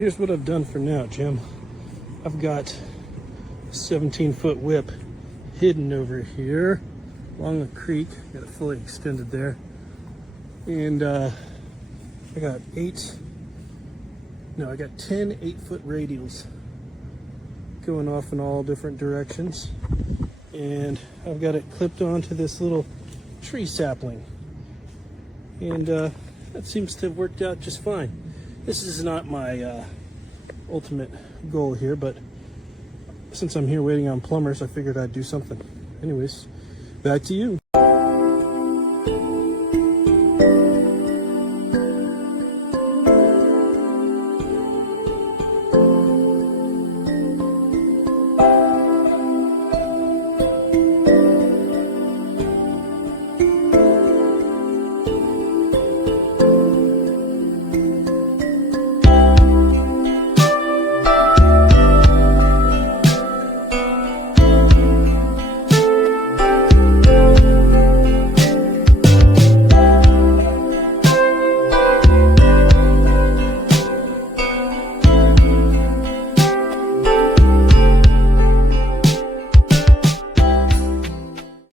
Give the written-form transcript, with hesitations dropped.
Here's what I've done for now, Jim. I've got a 17-foot whip hidden over here along the creek. Got it fully extended there. And I got 10 8-foot radials going off in all different directions. And I've got it clipped onto this little tree sapling. And that seems to have worked out just fine. This is not my ultimate goal here, but since I'm here waiting on plumbers, I figured I'd do something. Anyways, back to you.